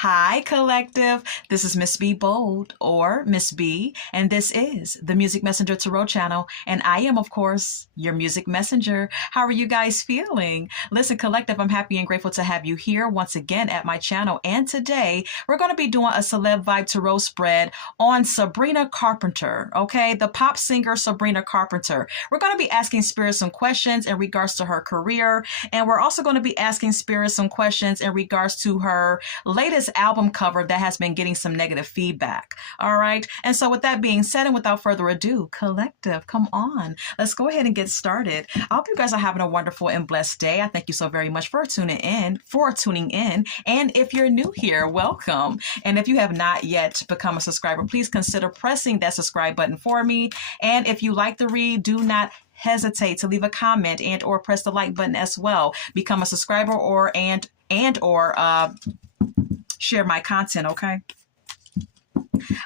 Hi, collective. This is Miss B Bold or Miss B, and this is the Music Messenger Tarot channel. And I am, of course, your music messenger. How are you guys feeling? Listen, collective, I'm happy and grateful to have you here once again at my channel. And today we're going to be doing a Celeb Vibe Tarot spread on Sabrina Carpenter, okay? The pop singer Sabrina Carpenter. We're going to be asking Spirit some questions in regards to her career, and we're also going to be asking Spirit some questions in regards to her latest album cover that has been getting some negative feedback. All right. And so with that being said, and without further ado, collective, come on, let's go ahead and get started. I hope you guys are having a wonderful and blessed day. I thank you so very much for tuning in. And if you're new here, welcome. And if you have not yet become a subscriber, please consider pressing that subscribe button for me. And if you like the read, do not hesitate to leave a comment and or press the like button as well. Become a subscriber or share my content, okay?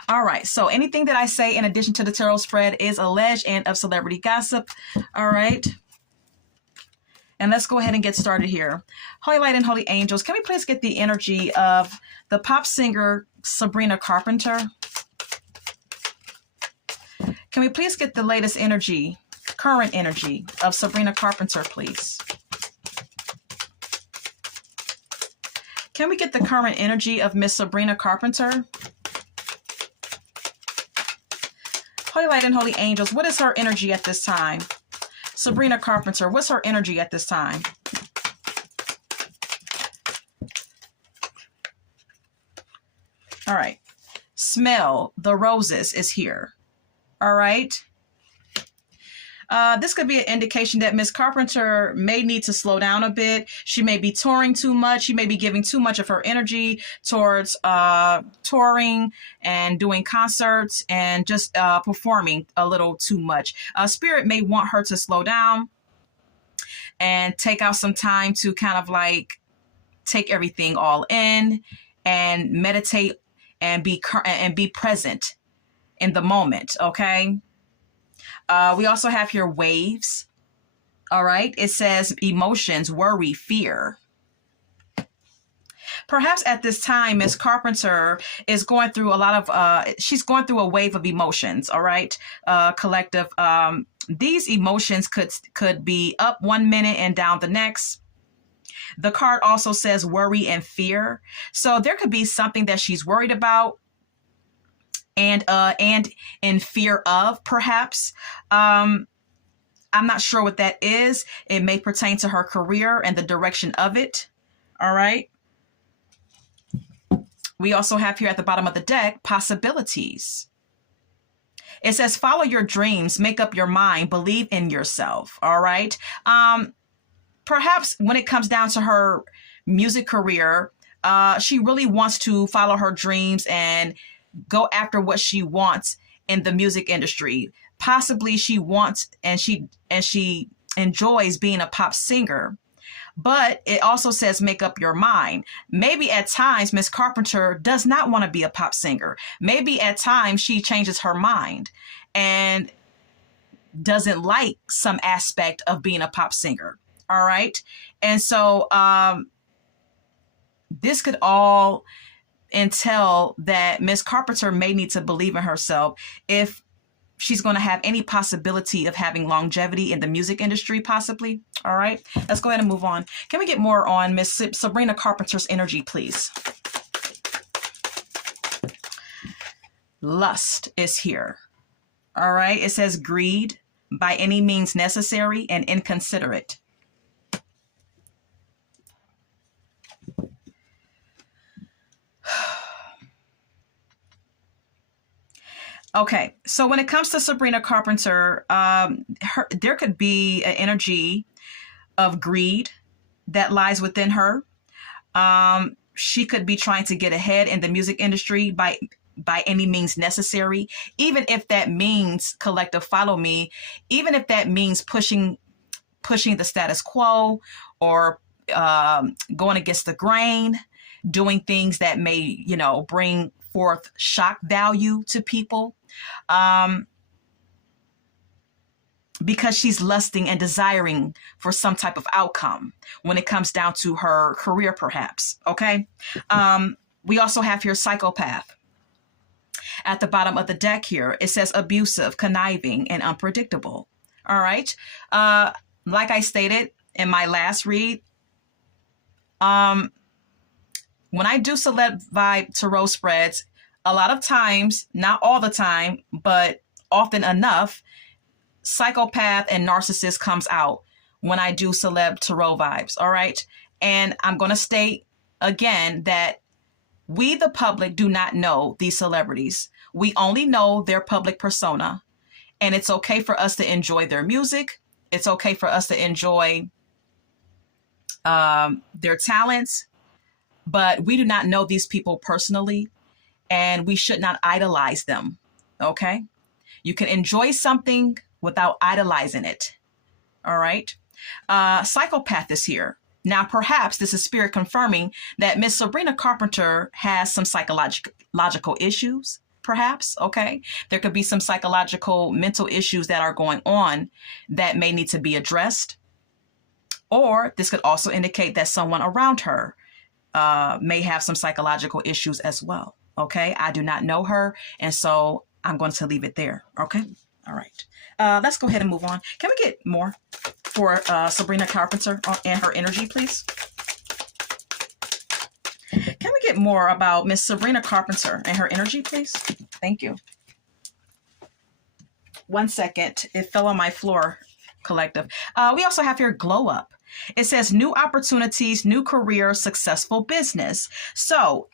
All right, so anything that I say in addition to the tarot spread is alleged and of celebrity gossip. All right, and let's go ahead and get started here. Holy light and holy angels, can we please get the energy of the pop singer Sabrina Carpenter? Can we please get the latest energy, current energy of Sabrina Carpenter, please? Can we get the current energy of Miss Sabrina Carpenter? Holy light and holy angels, what is her energy at this time? Sabrina Carpenter, what's her energy at this time? All right. Smell the roses is here. All right. This could be an indication that Miss Carpenter may need to slow down a bit. She may be touring too much. She may be giving too much of her energy towards touring and doing concerts and just performing a little too much. Spirit may want her to slow down and take out some time to kind of like take everything all in and meditate and be present in the moment, okay? We also have here waves. All right. It says emotions, worry, fear. Perhaps at this time, Miss Carpenter is going through a lot of, she's going through a wave of emotions. All right. Collective. These emotions could be up one minute and down the next. The card also says worry and fear. So there could be something that she's worried about and in fear of, perhaps. I'm not sure what that is. It may pertain to her career and the direction of it. All right. We also have here at the bottom of the deck, possibilities. It says, follow your dreams, make up your mind, believe in yourself. All right. Perhaps when it comes down to her music career, she really wants to follow her dreams and go after what she wants in the music industry. Possibly she wants and she enjoys being a pop singer. But it also says make up your mind. Maybe at times Miss Carpenter does not want to be a pop singer. Maybe at times she changes her mind and doesn't like some aspect of being a pop singer. All right. And so this could all entail that Miss Carpenter may need to believe in herself if she's going to have any possibility of having longevity in the music industry, possibly. All right, let's go ahead and move on. Can we get more on Miss Sabrina Carpenter's energy, please? Lust is here. All right, it says greed, by any means necessary and inconsiderate. Okay, so when it comes to Sabrina Carpenter, there could be an energy of greed that lies within her. She could be trying to get ahead in the music industry by any means necessary, even if that means, collective, follow me, even if that means pushing the status quo or going against the grain, doing things that may, bring forth shock value to people. Because she's lusting and desiring for some type of outcome when it comes down to her career, perhaps. Okay. We also have here psychopath. At the bottom of the deck here, it says abusive, conniving, and unpredictable. All right. Like I stated in my last read, when I do Celeb Vibe Tarot spreads, a lot of times, not all the time, but often enough, psychopath and narcissist comes out when I do Celeb Tarot vibes. All right. And I'm going to state again that we, the public, do not know these celebrities. We only know their public persona. And it's okay for us to enjoy their music. It's okay for us to enjoy their talents. But we do not know these people personally. And we should not idolize them. Okay? You can enjoy something without idolizing it. All right? Psychopath is here. Now, perhaps this is spirit confirming that Miss Sabrina Carpenter has some psychological issues, perhaps, okay? There could be some psychological mental issues that are going on that may need to be addressed. Or this could also indicate that someone around her may have some psychological issues as well, okay? I do not know her, and so I'm going to leave it there, okay? All right. Let's go ahead and move on. Can we get more for Sabrina Carpenter and her energy, please? Can we get more about Miss Sabrina Carpenter and her energy, please? Thank you. 1 second. It fell on my floor, collective. We also have here glow up. It says new opportunities, new career, successful business. So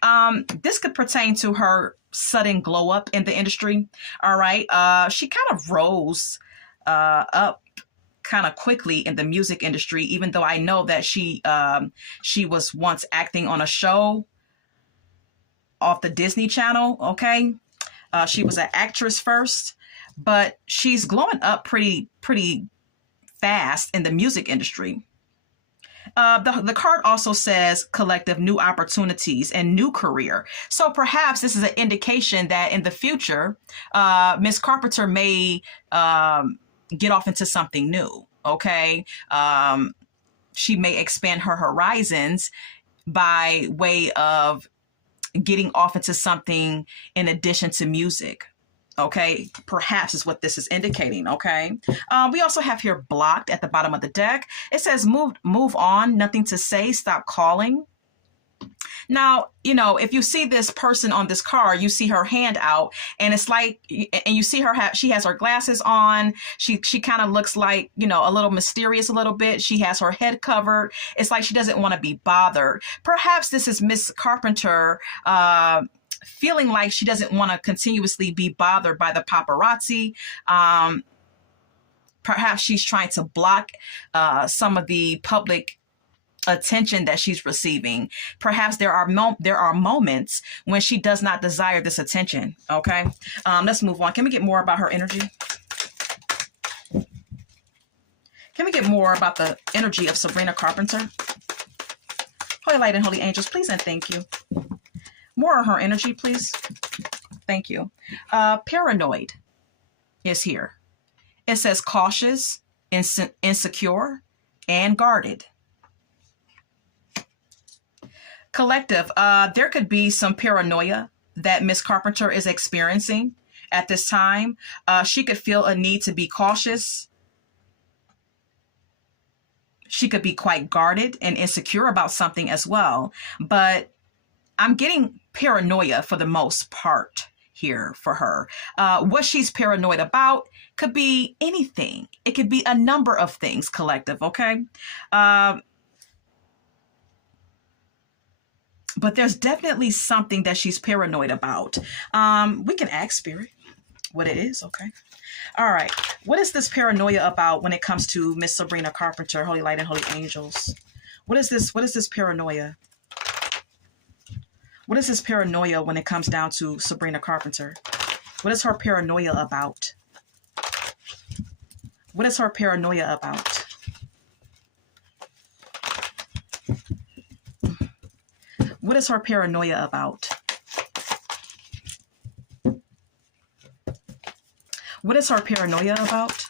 this could pertain to her sudden glow up in the industry. All right. She kind of rose up kind of quickly in the music industry, even though I know that she was once acting on a show off the Disney Channel. Okay. She was an actress first, but she's glowing up pretty fast in the music industry. The card also says collective new opportunities and new career. So perhaps this is an indication that in the future, Miss Carpenter may get off into something new. Okay. She may expand her horizons by way of getting off into something in addition to music. Okay, perhaps is what this is indicating. Okay, we also have here blocked at the bottom of the deck. It says move on, nothing to say, stop calling. Now, you know, if you see this person on this card, you see her hand out, and it's like, and you see her she has her glasses on. She kind of looks like, you know, a little mysterious a little bit. She has her head covered. It's like she doesn't want to be bothered. Perhaps this is Miss Carpenter feeling like she doesn't want to continuously be bothered by the paparazzi. Perhaps she's trying to block some of the public attention that she's receiving. Perhaps there are moments when she does not desire this attention. Okay, let's move on. Can we get more about her energy? Can we get more about the energy of Sabrina Carpenter? Holy light and holy angels, please and thank you. More of her energy, please. Thank you. Paranoid is here. It says cautious, insecure, and guarded. Collective, there could be some paranoia that Miss Carpenter is experiencing at this time. She could feel a need to be cautious. She could be quite guarded and insecure about something as well. But I'm getting paranoia for the most part here for her. What she's paranoid about could be anything. It could be a number of things, collective, okay? But there's definitely something that she's paranoid about. We can ask Spirit what it is, okay? All right. What is this paranoia about when it comes to Miss Sabrina Carpenter, Holy Light and Holy Angels? What is this paranoia? What is this paranoia when it comes down to Sabrina Carpenter? What is her paranoia about? What is her paranoia about? What is her paranoia about? What is her paranoia about?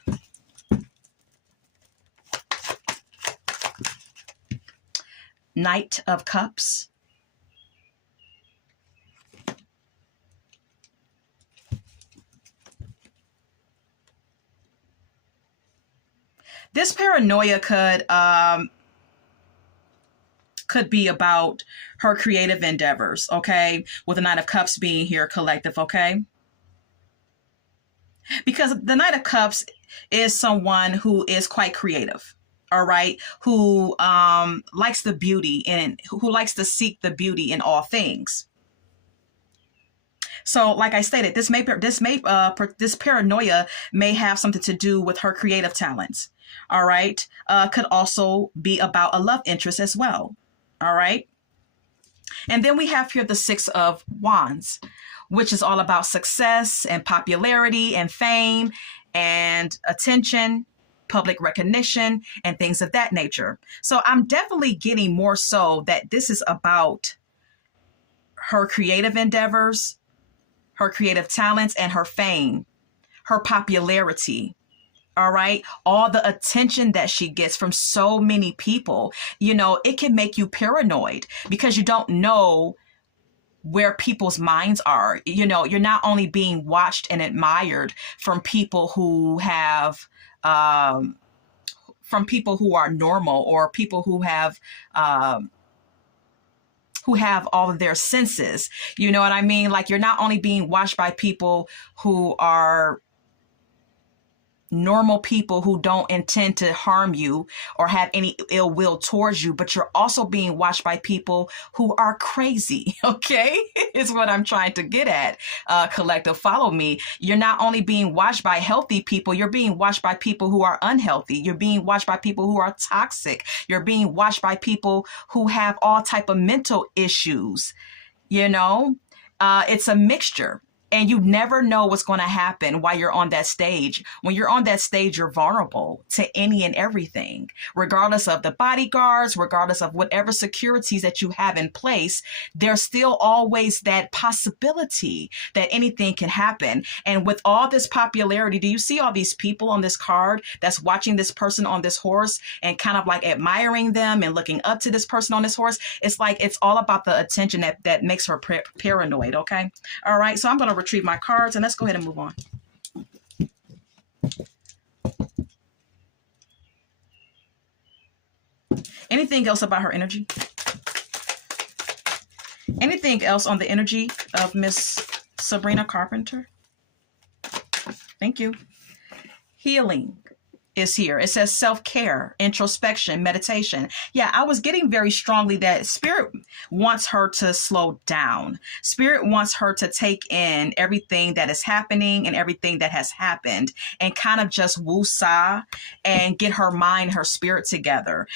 Knight of Cups. This paranoia could be about her creative endeavors, okay? With the Knight of Cups being here, collective, okay? Because the Knight of Cups is someone who is quite creative, all right? Who likes the beauty and who likes to seek the beauty in all things. So, like I stated, this paranoia may have something to do with her creative talents. All right, could also be about a love interest as well. All right, and then we have here the Six of Wands, which is all about success and popularity and fame and attention, public recognition, and things of that nature. So I'm definitely getting more so that this is about her creative endeavors, her creative talents, and her fame, her popularity. All right. All the attention that she gets from so many people, it can make you paranoid because you don't know where people's minds are. You're not only being watched and admired from people who have, from people who are normal or people who have all of their senses. You know what I mean? Like, you're not only being watched by people who are normal people who don't intend to harm you or have any ill will towards you, but you're also being watched by people who are crazy. Okay, is what I'm trying to get at. Collective, follow me. You're not only being watched by healthy people, you're being watched by people who are unhealthy. You're being watched by people who are toxic. You're being watched by people who have all type of mental issues. It's a mixture. And you never know what's going to happen while you're on that stage. When you're on that stage, you're vulnerable to any and everything, regardless of the bodyguards, regardless of whatever securities that you have in place. There's still always that possibility that anything can happen. And with all this popularity, do you see all these people on this card that's watching this person on this horse and kind of like admiring them and looking up to this person on this horse? It's like it's all about the attention that makes her paranoid. Okay. All right. So I'm going to retrieve my cards and let's go ahead and move on. Anything else about her energy? Anything else on the energy of Miss Sabrina Carpenter? Thank you. Healing is here. It says self-care, introspection, meditation. Yeah, I was getting very strongly that Spirit wants her to slow down. Spirit wants her to take in everything that is happening and everything that has happened and kind of just woo-saw and get her mind, her spirit together.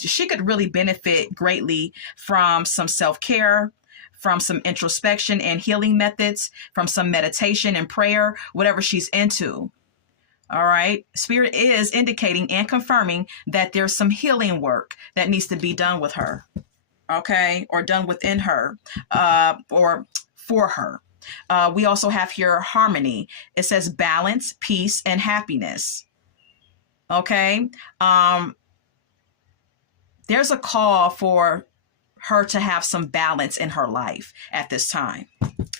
She could really benefit greatly from some self-care, from some introspection and healing methods, from some meditation and prayer, whatever she's into. All right. Spirit is indicating and confirming that there's some healing work that needs to be done with her. Okay. Or done within her or for her. We also have here harmony. It says balance, peace, and happiness. Okay. There's a call for her to have some balance in her life at this time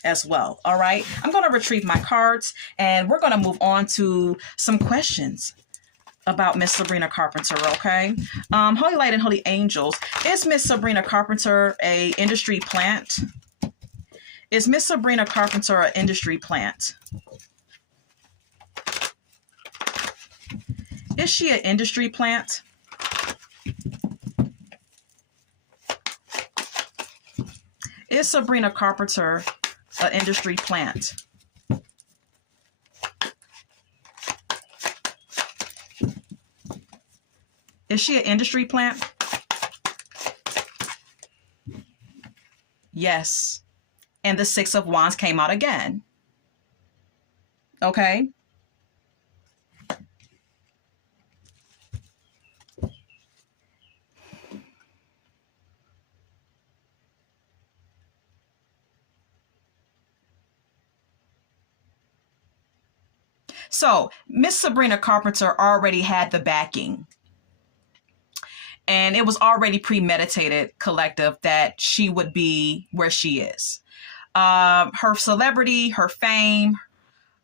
as well. All right. I'm going to retrieve my cards and we're going to move on to some questions about Miss Sabrina Carpenter. Okay. Holy Light and Holy Angels. Is Miss Sabrina Carpenter a industry plant? Is Miss Sabrina Carpenter an industry plant? Is she an industry plant? Is Sabrina Carpenter an industry plant? Is she an industry plant? Yes. And the Six of Wands came out again. Okay. So Miss Sabrina Carpenter already had the backing. And it was already premeditated, collective, that she would be where she is. Her celebrity, her fame,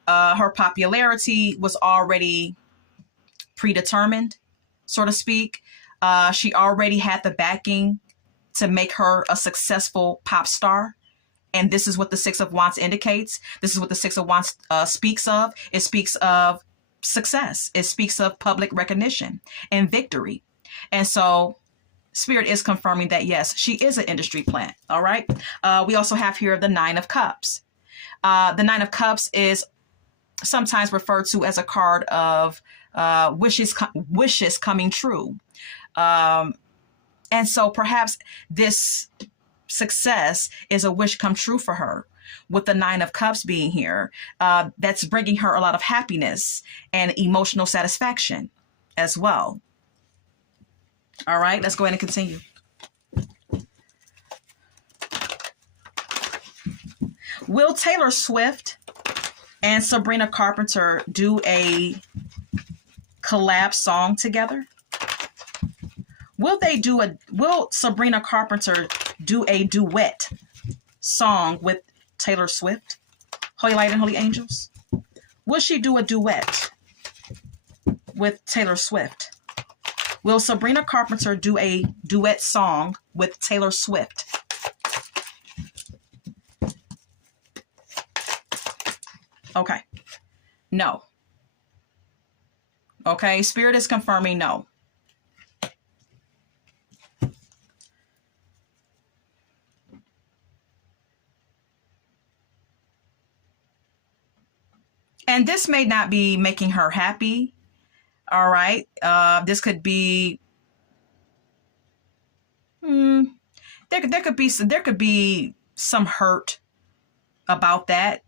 her popularity was already predetermined, so to speak. She already had the backing to make her a successful pop star. And this is what the Six of Wands indicates. This is what the Six of Wands speaks of. It speaks of success. It speaks of public recognition and victory. And so Spirit is confirming that, yes, she is an industry plant. All right. We also have here the Nine of Cups. The Nine of Cups is sometimes referred to as a card of wishes coming true. And so perhaps this success is a wish come true for her, with the Nine of Cups being here. That's bringing her a lot of happiness and emotional satisfaction as well. All right, let's go ahead and continue. Will Taylor Swift and Sabrina Carpenter do a collab song together? Will Sabrina Carpenter do a duet song with Taylor Swift? Holy Light and Holy Angels. Will she do a duet with Taylor Swift? Will Sabrina Carpenter do a duet song with Taylor Swift? Okay. No. Okay. Spirit is confirming no. And this may not be making her happy. All right. This could be, there could be some hurt about that.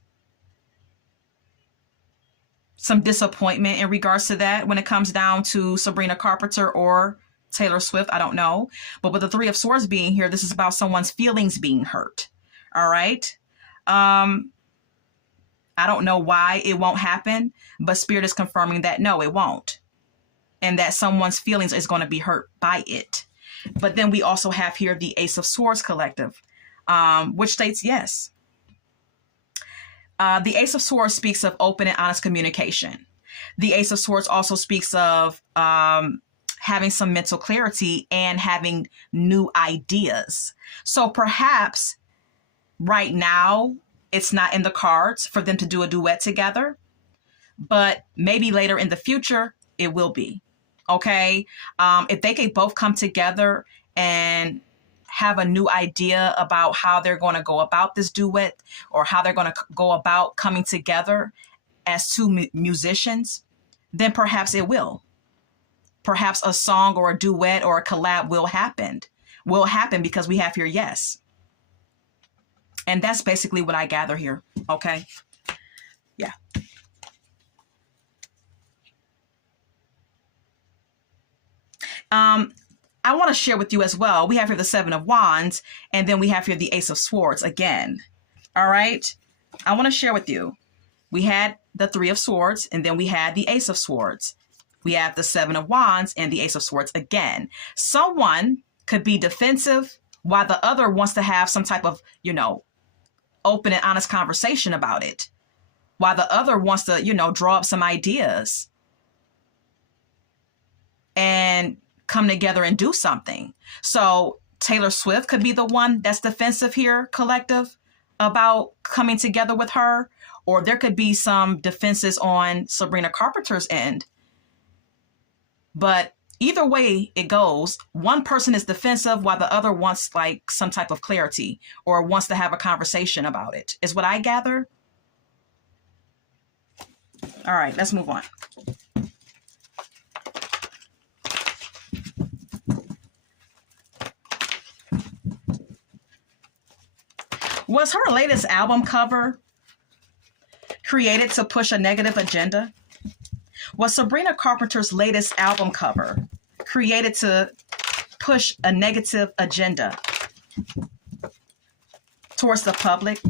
Some disappointment in regards to that when it comes down to Sabrina Carpenter or Taylor Swift. I don't know. But with the Three of Swords being here, this is about someone's feelings being hurt. All right. I don't know why it won't happen, but Spirit is confirming that no, it won't. And that someone's feelings is going to be hurt by it. But then we also have here the Ace of Swords collective, which states yes. The Ace of Swords speaks of open and honest communication. The Ace of Swords also speaks of having some mental clarity and having new ideas. So perhaps right now, it's not in the cards for them to do a duet together, but maybe later in the future, it will be. Okay. If they could both come together and have a new idea about how they're going to go about this duet, or how they're going to go about coming together as two musicians, then perhaps it will. Perhaps a song or a duet or a collab will happen because we have here yes. And that's basically what I gather here. Okay. Yeah. I want to share with you as well. We have here the Seven of Wands, and then we have here the Ace of Swords again. All right. I want to share with you. We had the Three of Swords, and then we had the Ace of Swords. We have the Seven of Wands and the Ace of Swords again. Someone could be defensive while the other wants to have some type of, open and honest conversation about it, while the other wants to, draw up some ideas and come together and do something. So Taylor Swift could be the one that's defensive here, collective, about coming together with her, or there could be some defenses on Sabrina Carpenter's end. But either way it goes, one person is defensive while the other wants like some type of clarity or wants to have a conversation about it, is what I gather. All right, let's move on. Was her latest album cover created to push a negative agenda? Was Sabrina Carpenter's latest album cover created to push a negative agenda towards the public?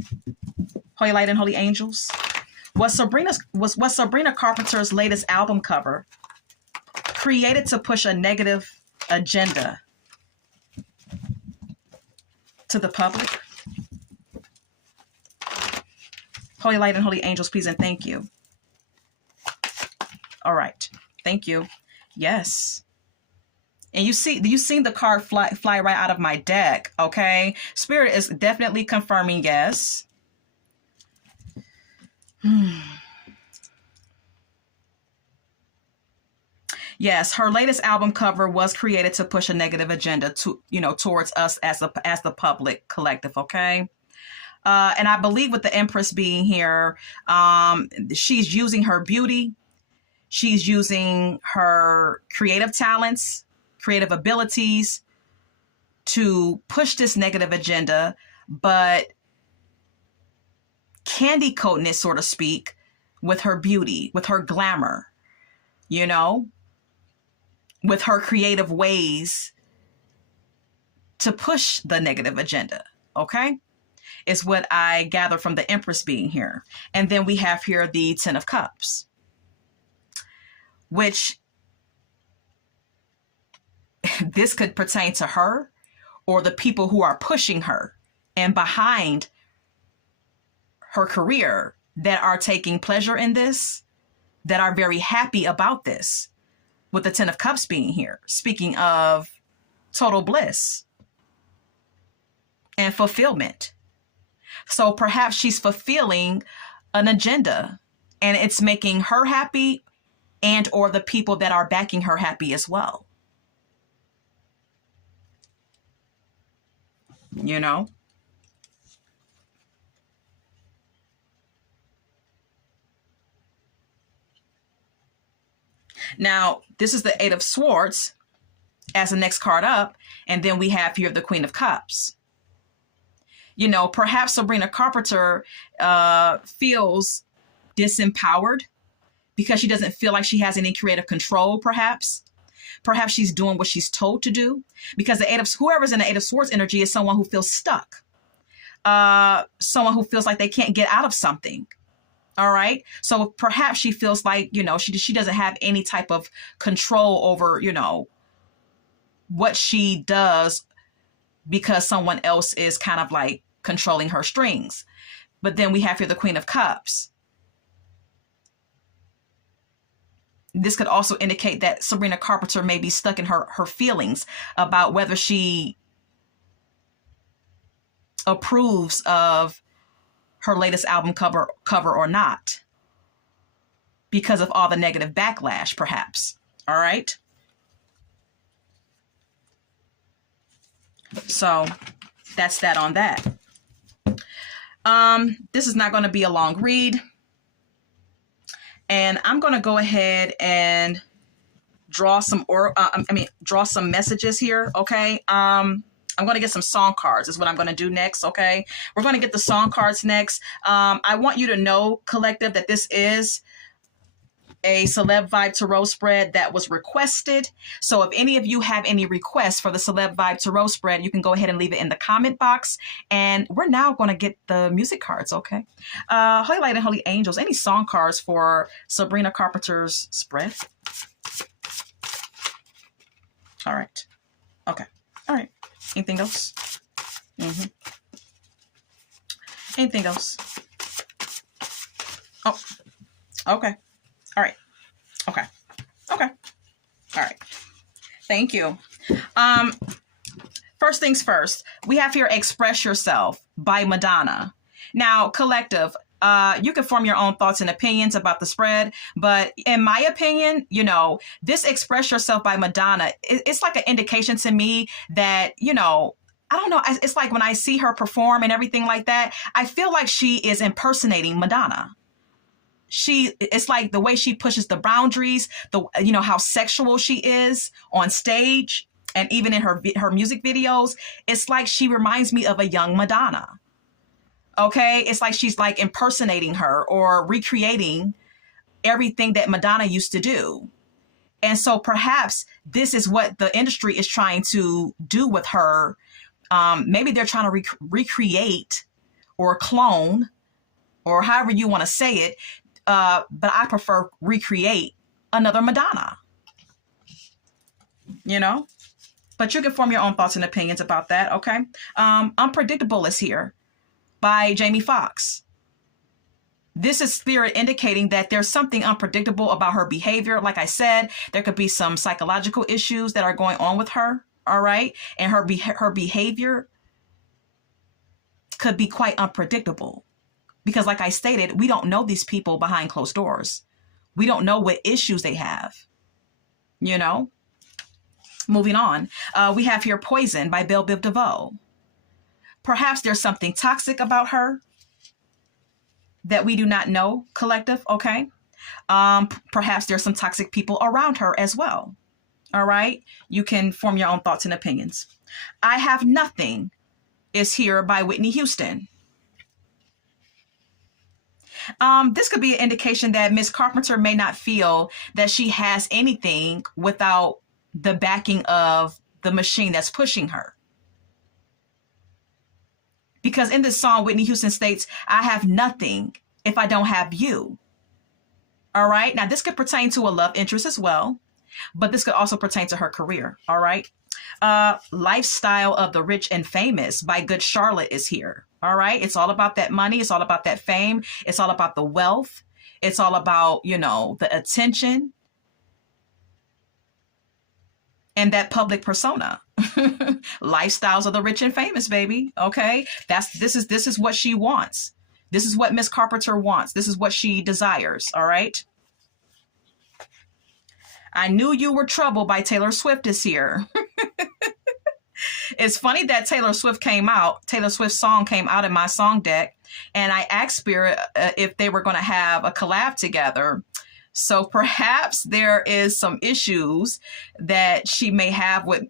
Holy Light and Holy Angels. Was Sabrina Carpenter's latest album cover created to push a negative agenda to the public? Holy Light and Holy Angels, please and thank you. All right. Thank you. Yes. And you seen the card fly right out of my deck, okay? Spirit is definitely confirming yes. Yes, her latest album cover was created to push a negative agenda to, towards us as the public collective, okay? And I believe with the Empress being here, she's using her beauty, she's using her creative talents, creative abilities to push this negative agenda, but candy coating it, so to speak, with her beauty, with her glamour, with her creative ways to push the negative agenda, okay? Is what I gather from the Empress being here. And then we have here the Ten of Cups, which this could pertain to her or the people who are pushing her and behind her career that are taking pleasure in this, that are very happy about this, with the Ten of Cups being here. Speaking of total bliss and fulfillment. So perhaps she's fulfilling an agenda and it's making her happy and or the people that are backing her happy as well. Now, this is the Eight of Swords as the next card up. And then we have here the Queen of Cups. Perhaps Sabrina Carpenter feels disempowered because she doesn't feel like she has any creative control, perhaps. Perhaps she's doing what she's told to do, because whoever's in the Eight of Swords energy is someone who feels stuck. Someone who feels like they can't get out of something. All right. So perhaps she feels like, she doesn't have any type of control over, what she does because someone else is kind of like controlling her strings. But then we have here the Queen of Cups. This could also indicate that Sabrina Carpenter may be stuck in her feelings about whether she approves of her latest album cover or not, because of all the negative backlash, perhaps. All right. So that's that on that. This is not going to be a long read. And I'm going to go ahead and draw some messages here. Okay. I'm going to get some song cards is what I'm going to do next. Okay. We're going to get the song cards next. I want you to know, collective, that this is a Celeb Vibe Tarot spread that was requested. So if any of you have any requests for the Celeb Vibe Tarot spread, you can go ahead and leave it in the comment box. And we're now going to get the music cards. Okay. Holy Light and Holy Angels, any song cards for Sabrina Carpenter's spread? All right. Okay. All right. Anything else? Anything else? Oh, okay. All right. Okay. Okay. All right. Thank you. First things first, we have here Express Yourself by Madonna. Now, collective, you can form your own thoughts and opinions about the spread, but in my opinion, this Express Yourself by Madonna, it's like an indication to me that, I don't know. It's like when I see her perform and everything like that, I feel like she is impersonating Madonna. It's like the way she pushes the boundaries, how sexual she is on stage and even in her music videos. It's like she reminds me of a young Madonna. Okay. It's like she's like impersonating her or recreating everything that Madonna used to do. And so perhaps this is what the industry is trying to do with her. Maybe they're trying to recreate or clone or however you want to say it. But I prefer recreate another Madonna, but you can form your own thoughts and opinions about that. Okay. Unpredictable is here by Jamie Foxx. This is spirit indicating that there's something unpredictable about her behavior. Like I said, there could be some psychological issues that are going on with her. All right. And her behavior could be quite unpredictable because, like I stated, we don't know these people behind closed doors. We don't know what issues they have, you know. Moving on, we have here Poison by Belle Biv DeVoe. Perhaps there's something toxic about her that we do not know, collective, okay? Perhaps there's some toxic people around her as well, all right? You can form your own thoughts and opinions. I Have Nothing is here by Whitney Houston. This could be an indication that Miss Carpenter may not feel that she has anything without the backing of the machine that's pushing her. Because in this song, Whitney Houston states, I have nothing if I don't have you. All right. Now, this could pertain to a love interest as well, but this could also pertain to her career. All right. Lifestyle of the Rich and Famous by Good Charlotte is here. All right. It's all about that money. It's all about that fame. It's all about the wealth. It's all about, you know, the attention and that public persona. Lifestyles of the rich and famous, baby. Okay. This is what she wants. This is what Miss Carpenter wants. This is what she desires. All right. I Knew You Were Trouble by Taylor Swift is here. It's funny that Taylor Swift's song came out in my song deck, and I asked Spirit if they were going to have a collab together. So perhaps there is some issues that she may have with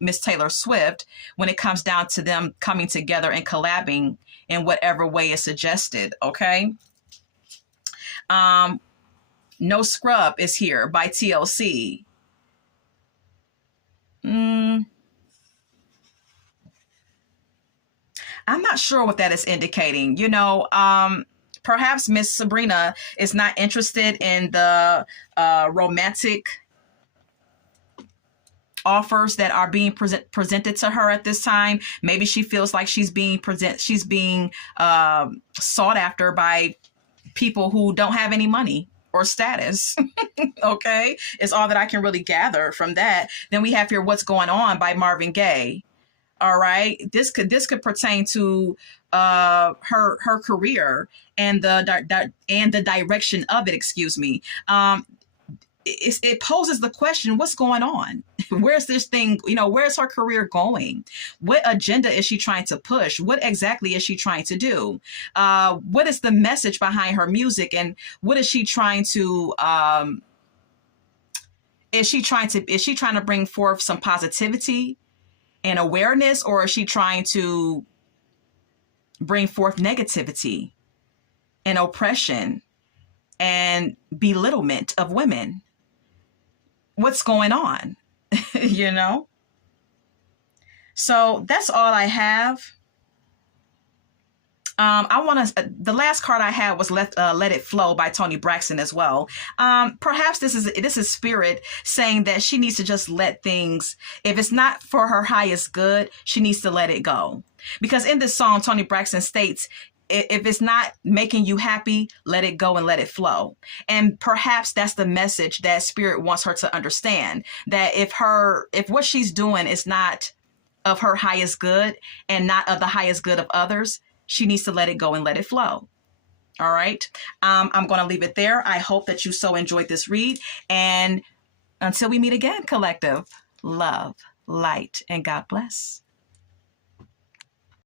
Miss Taylor Swift when it comes down to them coming together and collabing in whatever way is suggested. Okay. No Scrub is here by TLC. I'm not sure what that is indicating. You know, perhaps Miss Sabrina is not interested in the romantic offers that are being presented to her at this time. Maybe she feels like she's being sought after by people who don't have any money or status. Okay, is all that I can really gather from that. Then we have here What's Going On by Marvin Gaye. All right, this could pertain to her career and the direction of it. Excuse me. It poses the question: what's going on? Where's this thing? You know, where's her career going? What agenda is she trying to push? What exactly is she trying to do? What is the message behind her music, and what is she trying to? Is she trying to bring forth some positivity and awareness, or is she trying to bring forth negativity and oppression and belittlement of women? What's going on? You know? So that's all I have. The last card I had was Let It Flow by Toni Braxton as well. Perhaps this is Spirit saying that she needs to just let things, if it's not for her highest good, she needs to let it go. Because in this song, Toni Braxton states, if it's not making you happy, let it go and let it flow. And perhaps that's the message that Spirit wants her to understand, that if what she's doing is not of her highest good and not of the highest good of others, she needs to let it go and let it flow. All right. I'm going to leave it there. I hope that you so enjoyed this read. And until we meet again, collective, love, light, and God bless.